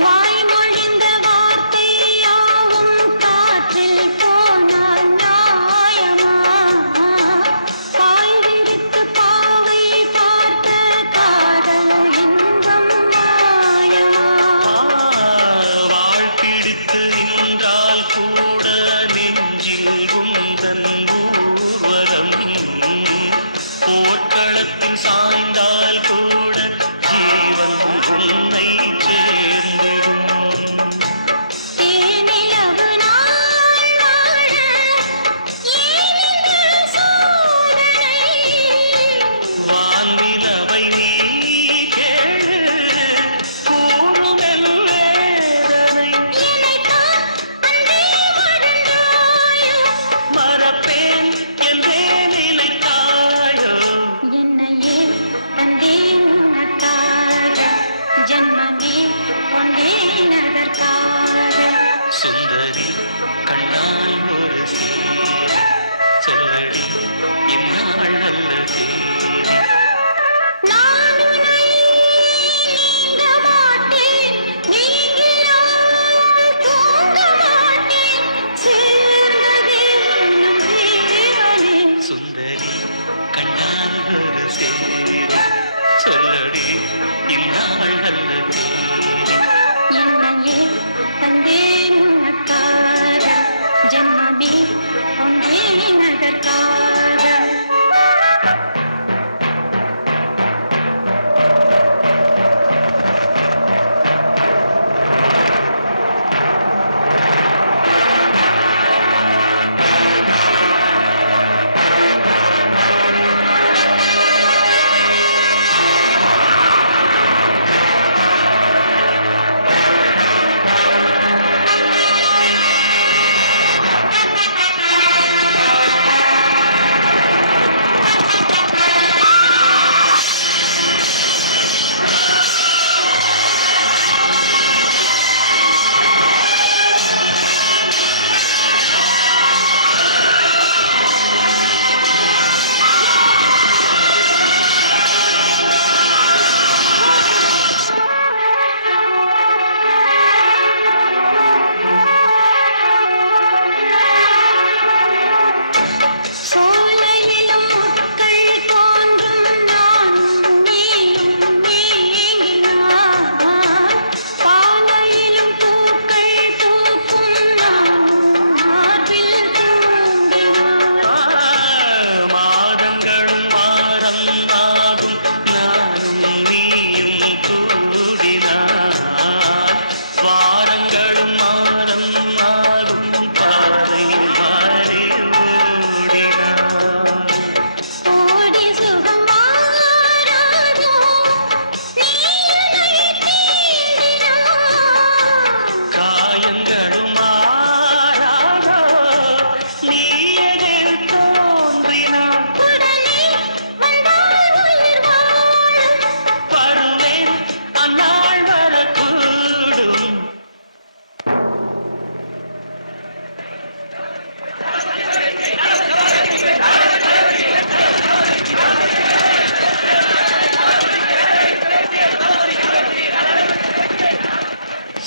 why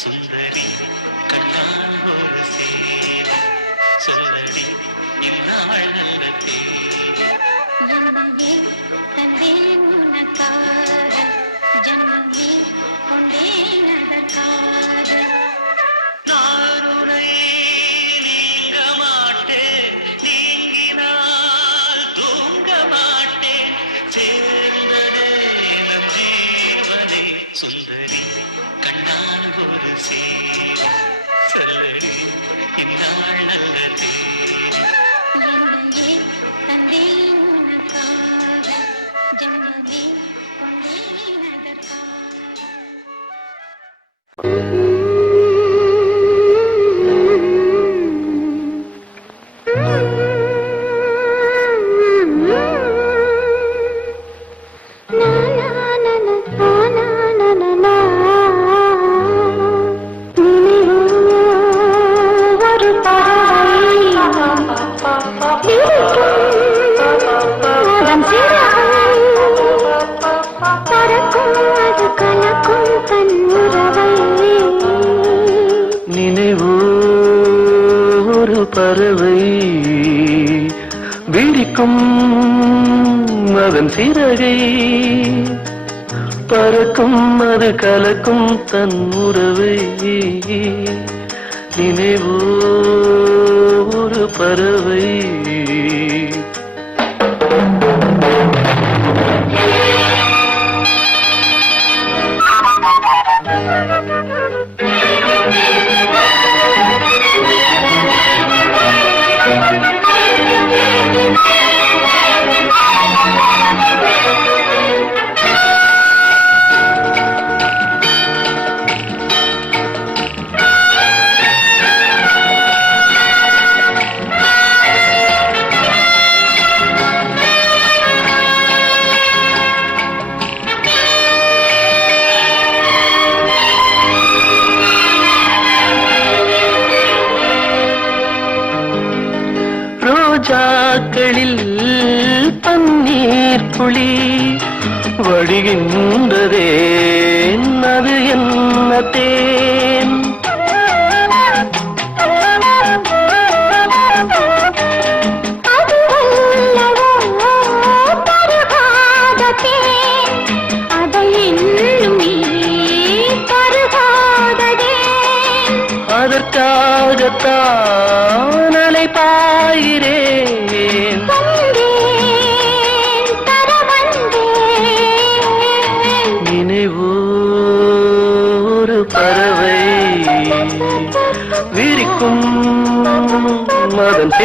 azul de canal. இருக்கும் அதன் சிறகை. பறக்கும் அது கலக்கும் தன் உறவை. நினைவோ ஒரு பறவை. மனத்தே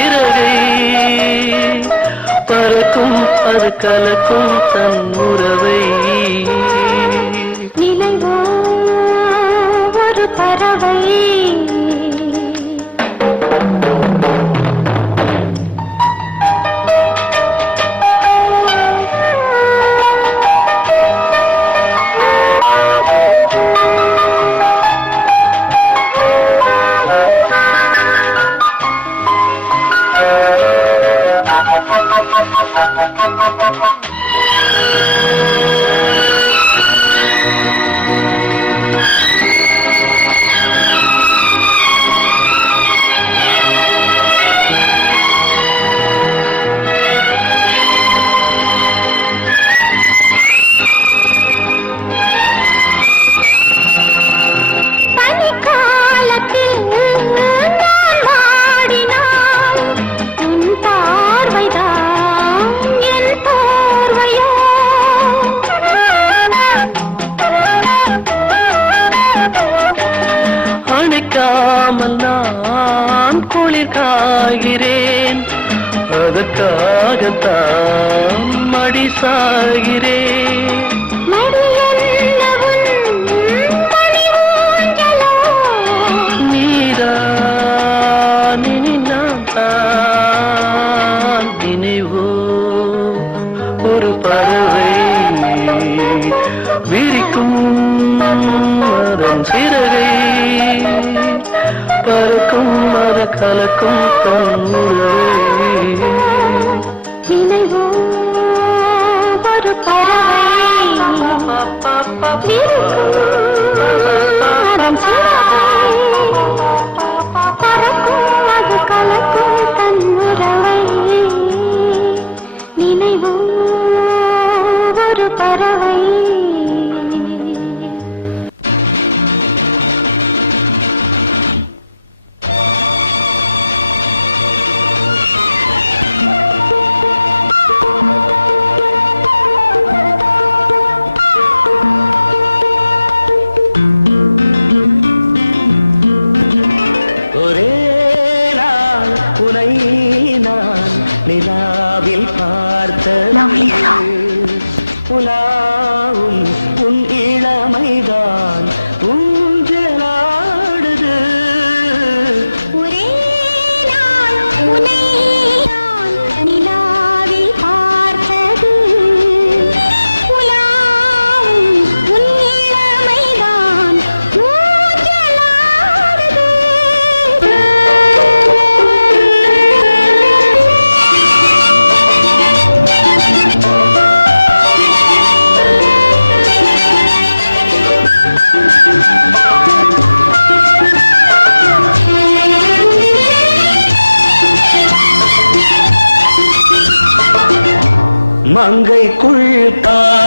பறவை பறக்கும் அது கலக்கும் தன் உறவை. ஆகிறேன் அதற்காகத்தான் மடிசாகிறேன் கலக்கும் கண்ணிலே நினைவோ ஒரு பறவை உனை நான் நிலாவில் பார்த்த உலா கங்கைக்குள் தான்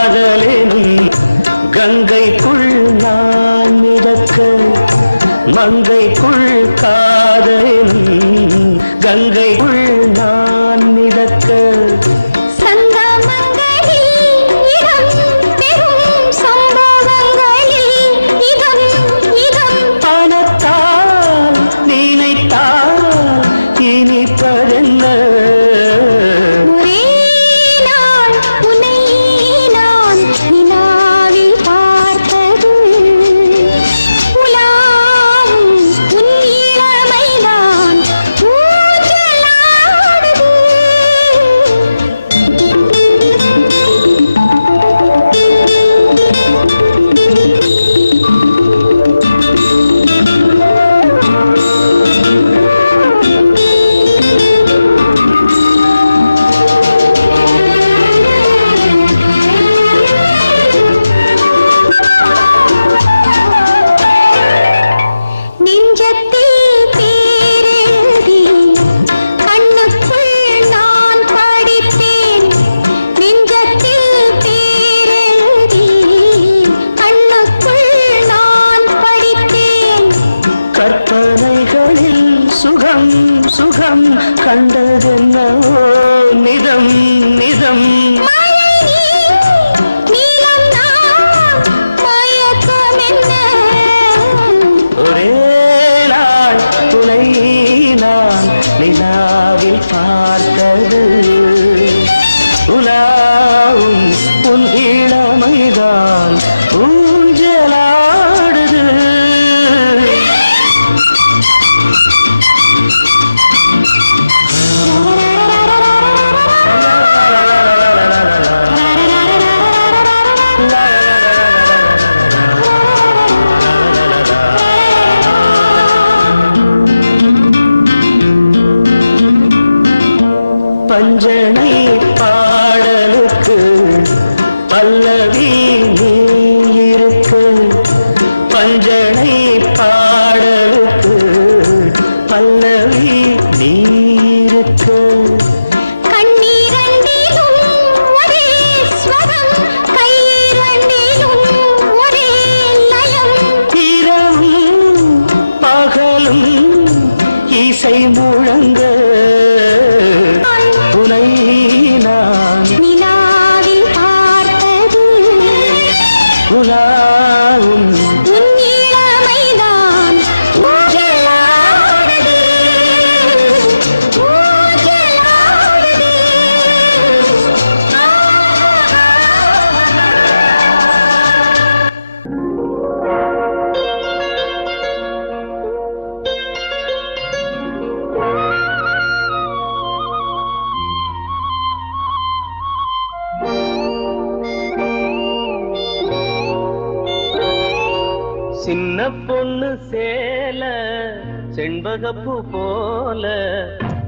செண்பகப்பு போல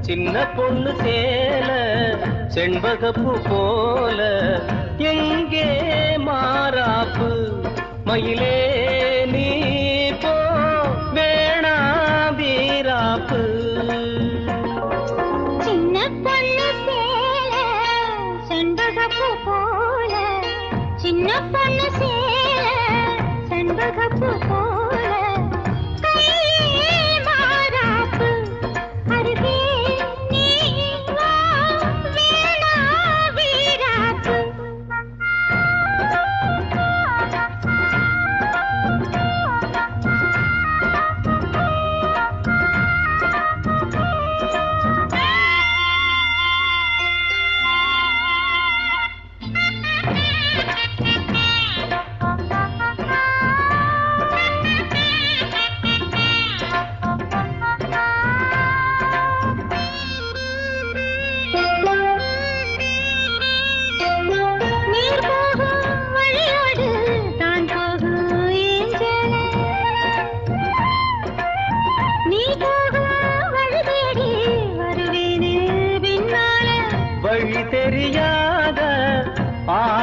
சின்ன பொண்ணு சேல செண்பகப்பு போல எங்கே மாறாப்பு மயிலே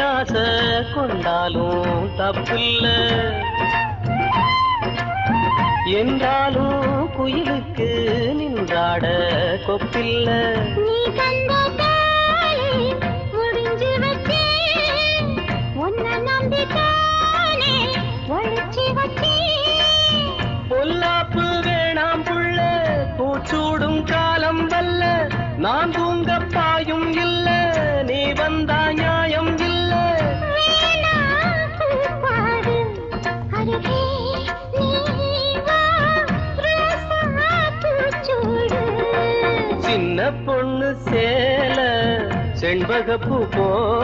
ஆசை கொண்டாலும் தப்பில்ல. என்றாலும் குயிலுக்கு நின்றாட கொப்பில்ல. நீ பொல்லாப்பு வேணாம் புள்ள பூச்சூடும் காலம் வல்ல நான் தூங்க சின்ன பொண்ணு